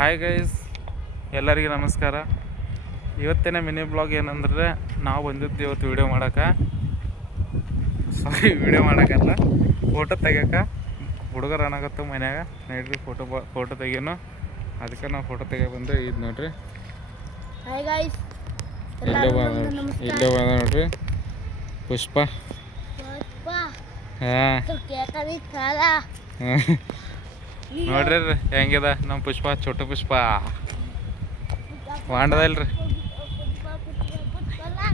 Hi guys, ಎಲ್ಲರಿಗೂ ನಮಸ್ಕಾರ. ಇವತ್ತಿನ ಮಿನಿ ಬ್ಲಾಗ್ ಏನಂದ್ರೆ ನಾವು ಬಂದಿದ್ದು ಇವತ್ತು ವೀಡಿಯೋ ಮಾಡೋಕ್ಕಲ್ಲ ಫೋಟೋ ತೆಗಿಯೋಕೆ. ಹುಡುಗರು ಅನ್ನಾಗತ್ತ ಮನ್ಯಾಗ ನೋಡ್ರಿ ಫೋಟೋ ತೆಗಿಯೋನು, ಅದಕ್ಕೆ ನಾವು ಫೋಟೋ ತೆಗಿಯೋ ಬಂದು ಇದು ನೋಡ್ರಿ. ಇಲ್ಲೇ ಬಂದ ನೋಡ್ರಿ ಪುಷ್ಪ. ನೋಡ್ರಿ ಹೆಂಗಿದೆ ನಮ್ಮ ಪುಷ್ಪ, ಛೋಟ ಪುಷ್ಪ ವಾಂಡದಲ್ರಿ.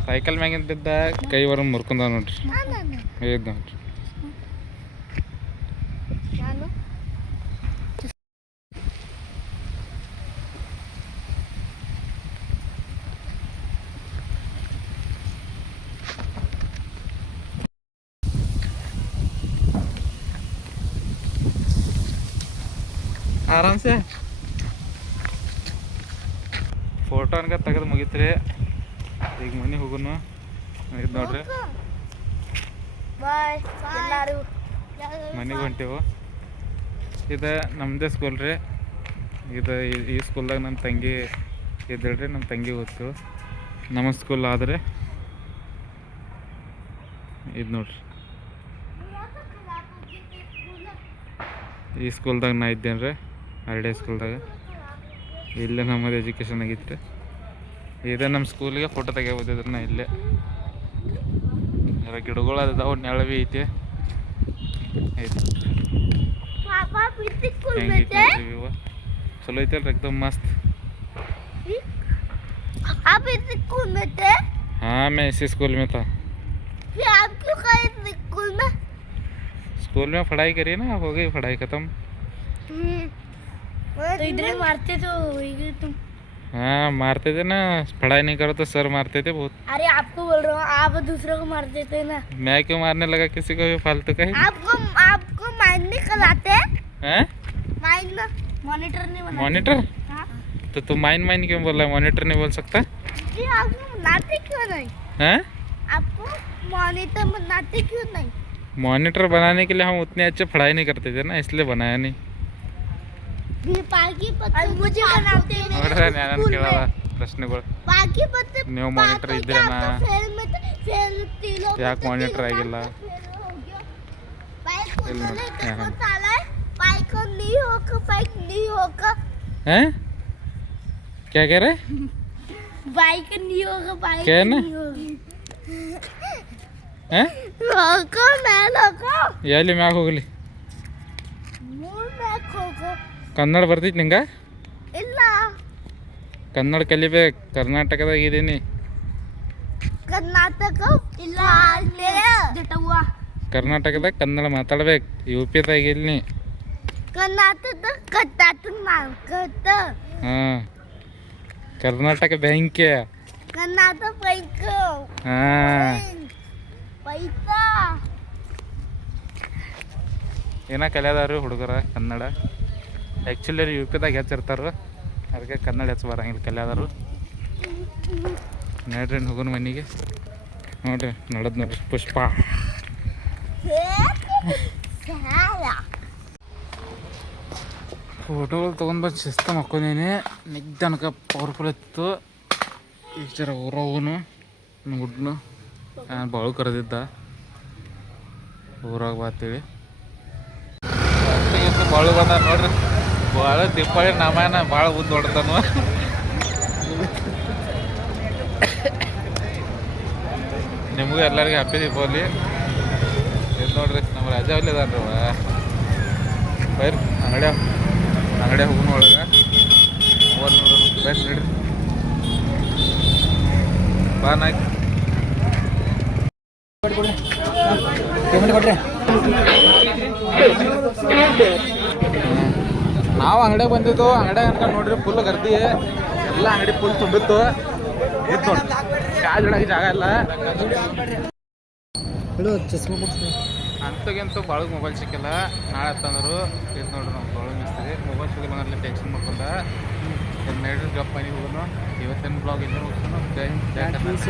ಸೈಕಲ್ ಮ್ಯಾಗಿಂದ ಬಿದ್ದ ಕೈ ಬರ ಮುರ್ಕೊಂಡ ನೋಡ್ರಿ. ಇದು ನೋಡ್ರಿ ಆರಾಮ್ಸೆ ಫೋಟೋ ಅನ್ಕ ತೆಗೆದು ಮುಗಿತ್ರಿ. ಈಗ ಮನೆಗೆ ಹೋಗುನು. ಇದು ನೋಡ್ರಿ ಮನೆಗೆ ಹೊಂಟೇವು. ಇದು ನಮ್ಮದೇ ಸ್ಕೂಲ್ ರೀ. ಇದು ಈ ಸ್ಕೂಲ್ದಾಗ ನಮ್ಮ ತಂಗಿ ಇದ್ದಳ್ರಿ, ನಮ್ಮ ತಂಗಿ ಓದ್ತು. ನಮ್ಮ ಸ್ಕೂಲ್ ಆದರೆ ಇದು ನೋಡ್ರಿ, ಈ ಸ್ಕೂಲ್ದಾಗ ನಾ ಇದ್ದೇನೆ ರೀ, RD ಸ್ಕೂಲ್ದಾಗ. ಇಲ್ಲೇ ನಮ್ಮದು ಎಜುಕೇಷನ್ ಆಗಿತ್ತು. ಇದೇ ನಮ್ಮ ಸ್ಕೂಲಿಗೆ ಫೋಟೋ ತೆಗಿಬೋದಿದ್ರು ನಾ ಇಲ್ಲೇ. ಗಿಡಗಳು ಅದಾವ, ನೆಳ ಭೀ ಐತಿ. ಚಲೋ ಐತಲ್ರಿ, ಎಕ್ದಮ್ ಮಸ್ತ್. हाँ मैं इसी स्कूल में था. फिर आप क्यों गए स्कूल में? स्कूल में पढ़ाई करी ना, हो गई पढ़ाई खत्म. तो इधर मारते तो तुम. हाँ मारते थे ना, पढ़ाई नहीं करो तो सर मारते थे बहुत. अरे आपको बोल रहा हूँ, आप दूसरे को मारते थे ना. मैं क्यों मारने लगा किसी को भी फालतू का? आपको माइंड नहीं कराते हैं? माइंड मॉनिटर नहीं बनाते. मॉनिटर? हाँ? तो तू माइन क्यों बोल रहा है? मॉनिटर नहीं बोल सकता? जी आपको बनाते क्यों नहीं? हैं? आपको मॉनिटर बनाते क्यों नहीं? मॉनिटर बनाने के लिए हम उतने अच्छे पढ़ाई नहीं करते थे ना, इसलिए बनाया नहीं. मुझे बनाते ಪ್ರಶ್ನೆಗಳು ಬಾಕಿ ಬತ್ತೆ. ನೀವು ಮಾನಿಟರ್ ಇದ್ದೀರಾ? ಯಾಕೆ ಮಾನಿಟರ್ ಆಗಿಲ್ಲ? हैं? क्या कह रहे? बाइक नहीं होगा, बाइक क्या है ना? हैं? होगा मैं होगा. ಎಲ್ಲಿ ಮ್ಯಾಗ ಹೋಗಲಿ? ಕನ್ನಡ ಬರ್ತೈತಿ ನಿಂಗೆ? ಇಲ್ಲ. ಕನ್ನಡ ಕಲಿಬೇಕು, ಕರ್ನಾಟಕದಾಗ ಇದೀನಿ. ಕರ್ನಾಟಕ ಇಲ್ಲ, ಕರ್ನಾಟಕದಾಗ ಕನ್ನಡ ಮಾತಾಡ್ಬೇಕು. UP-ದಾಗ ಇಲ್ಲಿ ಹಾಂ, ಕರ್ನಾಟಕ ಬ್ಯಾಂಕ್. ಕರ್ನಾಟಕ ಬ್ಯಾಂಕ್. ಹಾಂ, ಪೈಸಾ ಏನೋ ಕಲಿಯೋದಾರು ಹುಡುಗರ ಕನ್ನಡ. ಆ್ಯಕ್ಚುಲಿ UP-ದಾಗ ಹೆಚ್ಚಿರ್ತಾರ, ಅದಕ್ಕೆ ಕನ್ನಡ ಹೆಚ್ಚು ಬರಂಗಿಲ್ಲ ಕಲಿಯೋದಾರು. ನೋಡ್ರಿ ಹೋಗೋಣ ಮನೆಗೆ. ನೋಡ್ರಿ ನಡದ್ ನೋಡ್ರಿ ಪುಷ್ಪ. ಫೋಟೋಗಳು ತೊಗೊಂಡ್ಬಂದು ಶಿಸ್ತ ಮಕ್ಕೊಂಡೇನಿ. ನಿದ್ದೆ ಅನ್ಕ ಪವರ್ಫುಲ್ ಇತ್ತು. ಈಗ ಜರ ಊರಾಗನು ಹುಡ್ನು ಬಾಳು ಕರೆದಿದ್ದ ಊರಾಗ ಬಾತೇಳಿ. ಬಾಳು ಬಂದ ನೋಡ್ರಿ. ಭಾಳ ದೀಪಾವಳಿ ನಾಮಾಯಣ ಭಾಳ ಉದ್ದು ಹೊಡ್ತಾನು. ನಿಮಗೂ ಎಲ್ಲರಿಗೂ ಹ್ಯಾಪಿ ದೀಪಾವಳಿ. ಇದು ನೋಡ್ರಿ ನಮ್ಮ ರಾಜಾವಲ್ಲಿ ಅದಾನ್ರಿ. ಬೈರಿ ಅಂಗಡಿ ಹೋಗೋಣ ಒಳಗೆ. ಮೊಬೈಲ್ ನೋಡೋಣ ಬೈರಿ ನಡ್ರಿ. ಬಾ ನಾಯ್ಕ ನಾವು ಅಂಗಡಿಗೆ ಬಂದಿದ್ದು. ಅಂಗಡಿಗೆ ಅನ್ಕೊಂಡು ನೋಡ್ರಿ ಫುಲ್ ಗರ್ದಿ, ಎಲ್ಲ ಅಂಗಡಿ ಫುಲ್ ತುಂಬಿತ್ತು. ಇದು ನೋಡಿ ಕಾಲು ಇಡೋಕೆ ಜಾಗ ಇಲ್ಲ. ಅಂತಗಂತೂ ಬಾಳಗ್ ಮೊಬೈಲ್ ಸಿಕ್ಕಿಲ್ಲ. ನಾಳೆ ತಂದರು. ಇದು ನೋಡ್ರಿ ನಾವು ಬಾಳು ಮಿಸ್ತ್ರಿ ಮೊಬೈಲ್ ಸಿಗಲ್ಲ ಅಲ್ಲಿ ಟೆನ್ಷನ್ ಮಾಡ್ಕೊಂಡ. ನೈಡ್ರಿ ಜಾಬ್ ಮನೆಗೆ ಹೋಗೋಣ. ಇವತ್ತಿನ ಬ್ಲಾಗ್ ಇನ್ನೂ ಹೋಗ್ತಾನೆ. ಜೈ ಹಿಂದ್, ಜೈ ಕರ್ನಾಟಕ.